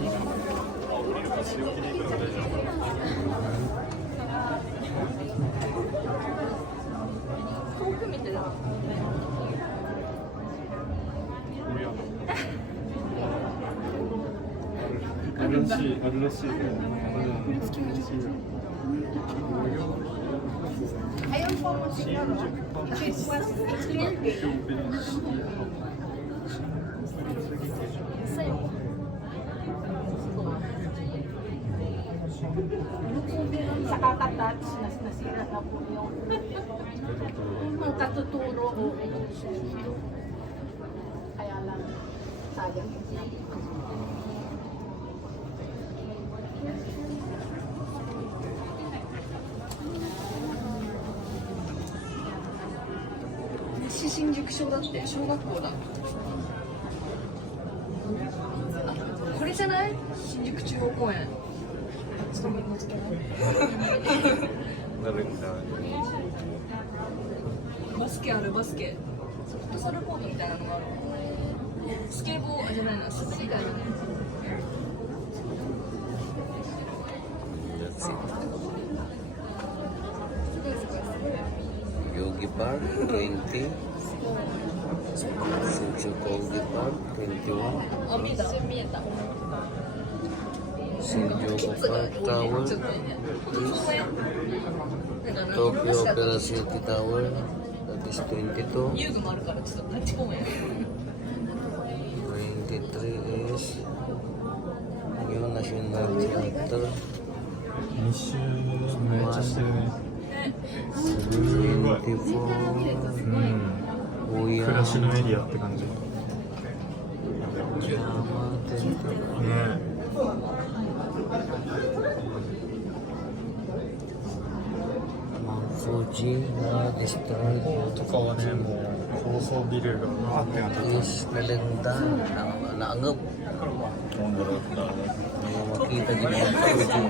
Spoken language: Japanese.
우리가 같이 여기 있으면 되죠. 遠く見てた。 아르라시 Hay un poco sa kakatouch na nasira na po yung ang katuturo. Kaya lang sayang.西新宿小だって小学校だ。あ、これじゃない？新宿中央公園。ちょっと見つけない。 나른다. バスケあるバスケ。フットサルコートみたいなのがある。スケボーじゃないな、滑り台だね。 That's it. Yogi Park, 20. Shinjuku Park, 21. あ、見えた。見えた。 Shinjuku Park ちょっ Tower. とね。本当公園。だから Tokyo Opera City Tower, that is 22. 遊具もあるからちょっとあっち公園。 23 is New National Theater. 2周めっちゃしてるね。 24. 暮らしのエリアって感じ。ね Fuji destroyed. とかはね、もう高層ビルがわーってなってて。 Is nalenda, naangap. Mga makita din mga Fuji.